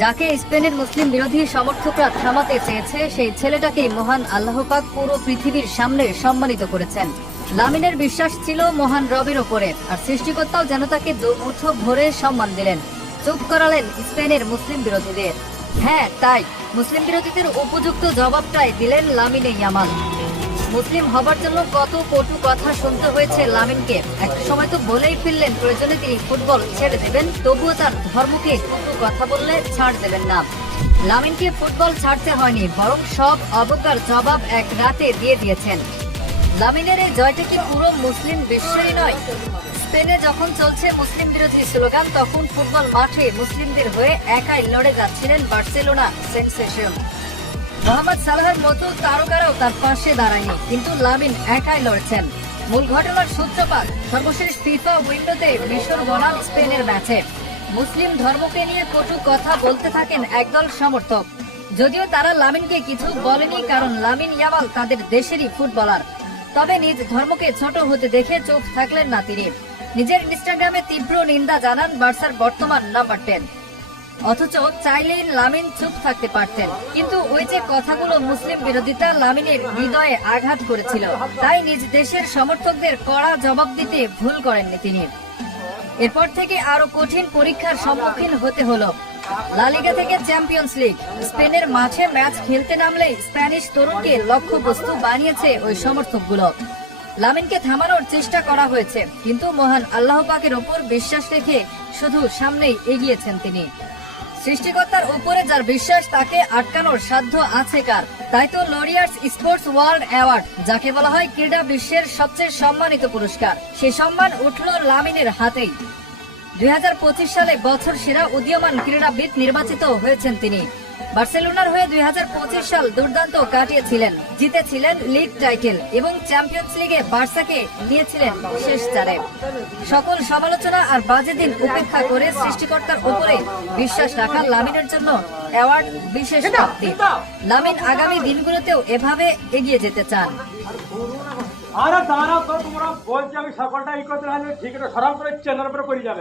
যাকে স্পেনের মুসলিম বিরোধী সমর্থকরা থামাতে চেয়েছে সেই ছেলেটাকেই মহান আল্লাহ পাক পুরো পৃথিবীর সামনে সম্মানিত করেছেন। লামিনের বিশ্বাস ছিল মহান রবের ওপরে, আর সৃষ্টিকর্তাও যেন তাকে দুমুঠো ভরে সম্মান দিলেন, চুপ করালেন স্পেনের মুসলিম বিরোধীদের। হ্যাঁ, তাই মুসলিম বিরোধীদের উপযুক্ত জবাবটাই দিলেন লামিনে ইয়ামাল। মুসলিম হবার জন্য কত কটু কথা শুনতে হয়েছে লামিনকে। একটা সময় তো বলেই ফেললেন প্রয়োজনে তিনি ফুটবল ছেড়ে দেবেন, তবুও তার ধর্মকে কটু কথা বললে ছাড় দেবেন না। লামিনকে ফুটবল ছাড়তে হয়নি, বরং সব অবজ্ঞার জবাব এক রাতে দিয়ে দিয়েছেন। লামিনের এই জয়টা কি পুরো মুসলিম বিশ্বেরই নয়? স্পেনে যখন চলছে মুসলিম বিরোধী স্লোগান, তখন ফুটবল মাঠে মুসলিমদের হয়ে একাই লড়ে যাচ্ছিলেন বার্সেলোনা সেনসেশন। মোহাম্মদ সালাহের মতো তারকারাও তার পাশে দাঁড়ায়নি, কিন্তু লামিন একাই লড়ছেন। মূল ঘটনার সূত্রপাত সর্বশেষ ফিফা উইন্ডোতে মিশর বনাম স্পেনের ম্যাচে। মুসলিম ধর্মকে নিয়ে কটু কথা বলতে থাকেন একদল সমর্থক, যদিও তারা লামিনকে কিছু বলেনি, কারণ লামিন ইয়ামাল তাদের দেশেরই ফুটবলার। তবে নিজ ধর্মকে ছোট হতে দেখে চুপ থাকলেন না তিনি। নিজের ইনস্টাগ্রামে তীব্র নিন্দা জানান বার্সার বর্তমান নাম্বার 10। অথচ চাইলেই লামিন চুপ থাকতে পারতেন, কিন্তু ওই যে কথাগুলো মুসলিম বিরোধিতা লামিনের হৃদয়ে আঘাত করেছিল, তাই নিজ দেশের সমর্থকদের কড়া জবাব দিতে ভুল করেননি তিনি। এরপর থেকে আরো কঠিন পরীক্ষার সম্মুখীন হতে হলো। লা লিগা থেকে চ্যাম্পিয়ন্স লিগ, স্পেনের মাঠে ম্যাচ খেলতে নামলেই স্প্যানিশ তরুণকে লক্ষ্যবস্তু বানিয়েছে ওই সমর্থকগুলো। লামিনকে থামানোর চেষ্টা করা হয়েছে, কিন্তু মহান আল্লাহ পাকের ওপর বিশ্বাস রেখে শুধু সামনেই এগিয়েছেন তিনি। সৃষ্টিকর্তার উপরে যার বিশ্বাস, তাকে আটকানোর সাধ্য আছে কার? তাই তো লরিয়ার্স স্পোর্টস ওয়ার্ল্ড অ্যাওয়ার্ড, যাকে বলা হয় ক্রীড়া বিশ্বের সবচেয়ে সম্মানিত পুরস্কার, সে সম্মান উঠল লামিনের হাতেই। 2025 সালে বছর সেরা উদীয়মান ক্রীড়াবিদ নির্বাচিত হয়েছেন তিনি। বার্সেলোনার হয়ে 2025 সাল দুর্দান্ত কাটিয়েছিলেন, জিতেছিলেন লিগ টাইটেল এবং চ্যাম্পিয়ন্স লিগে বার্সাকে নিয়েছিলেন শেষ চারে। সকল সমালোচনা আর বাজে দিন উপেক্ষা করে সৃষ্টিকর্তার উপরে বিশ্বাস রাখা লামিনের জন্য অ্যাওয়ার্ড বিশেষ প্রাপ্তি। লামিন আগামী দিনগুলোতেও এভাবে এগিয়ে যেতে চান। আরে দাঁড়াও তো, তোমরা বলছি আমি সকলটা ই করতে ঠিক এটা সরাম করে চ্যানেল উপরে করে যাবে।